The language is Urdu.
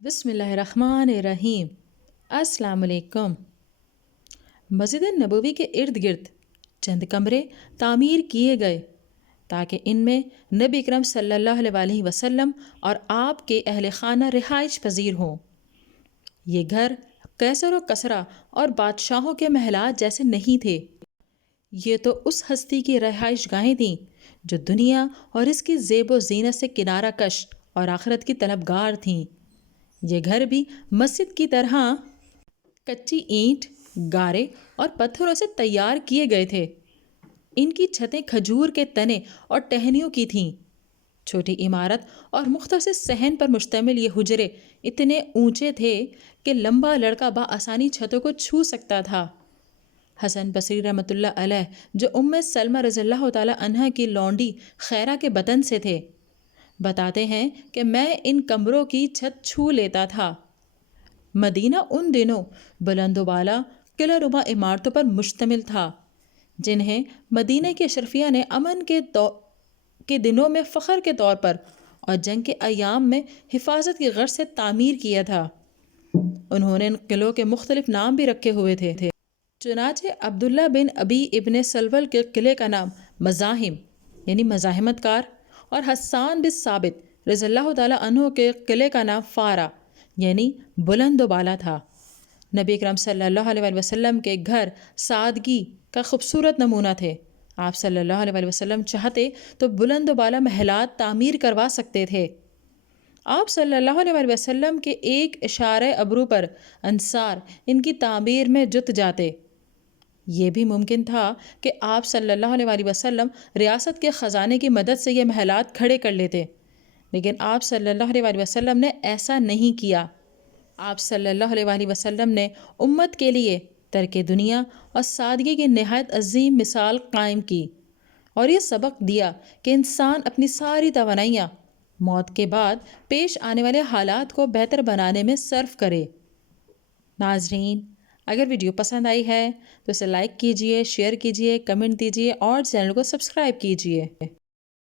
بسم اللہ الرحمن الرحیم۔ السلام علیکم۔ مسجد نبوی کے ارد گرد چند کمرے تعمیر کیے گئے تاکہ ان میں نبی اکرم صلی اللہ علیہ وسلم اور آپ کے اہل خانہ رہائش پذیر ہوں۔ یہ گھر قیصر و کسریٰ اور بادشاہوں کے محلات جیسے نہیں تھے، یہ تو اس ہستی کی رہائش گاہیں تھیں جو دنیا اور اس کی زیب و زینت سے کنارہ کش اور آخرت کی طلبگار تھیں۔ یہ گھر بھی مسجد کی طرح کچی اینٹ، گارے اور پتھروں سے تیار کیے گئے تھے۔ ان کی چھتیں کھجور کے تنے اور ٹہنیوں کی تھیں۔ چھوٹی عمارت اور مختصر صحن پر مشتمل یہ حجرے اتنے اونچے تھے کہ لمبا لڑکا بآسانی چھتوں کو چھو سکتا تھا۔ حسن بصری رحمۃ اللہ علیہ جو سلمہ رضی اللہ تعالیٰ عنہ کی لونڈی خیرہ کے بطن سے تھے، بتاتے ہیں کہ میں ان کمروں کی چھت چھو لیتا تھا۔ مدینہ ان دنوں بلند و بالا قلعہ نما عمارتوں پر مشتمل تھا، جنہیں مدینہ کے اشرفیہ نے امن کے دنوں میں فخر کے طور پر اور جنگ کے ایام میں حفاظت کی غرض سے تعمیر کیا تھا۔ انہوں نے ان قلعوں کے مختلف نام بھی رکھے ہوئے تھے۔ چنانچہ عبداللہ بن ابی ابن سلول کے قلعے کا نام مزاحم یعنی مزاحمت کار، اور حسان بن ثابت رضی اللہ تعالیٰ عنہ کے قلعے کا نام فارا یعنی بلند و بالا تھا۔ نبی اکرم صلی اللہ علیہ وسلم کے گھر سادگی کا خوبصورت نمونہ تھے۔ آپ صلی اللہ علیہ وسلم چاہتے تو بلند و بالا محلات تعمیر کروا سکتے تھے۔ آپ صلی اللہ علیہ وسلم کے ایک اشارہ ابرو پر انصار ان کی تعمیر میں جت جاتے۔ یہ بھی ممکن تھا کہ آپ صلی اللہ علیہ وسلم ریاست کے خزانے کی مدد سے یہ محلات کھڑے کر لیتے، لیکن آپ صلی اللہ علیہ وسلم نے ایسا نہیں کیا۔ آپ صلی اللہ علیہ وسلم نے امت کے لیے ترک دنیا اور سادگی کی نہایت عظیم مثال قائم کی، اور یہ سبق دیا کہ انسان اپنی ساری توانائیاں موت کے بعد پیش آنے والے حالات کو بہتر بنانے میں صرف کرے۔ ناظرین، اگر ویڈیو پسند آئی ہے تو اسے لائک کیجئے، شیئر کیجئے، کمنٹ دیجئے اور چینل کو سبسکرائب کیجئے۔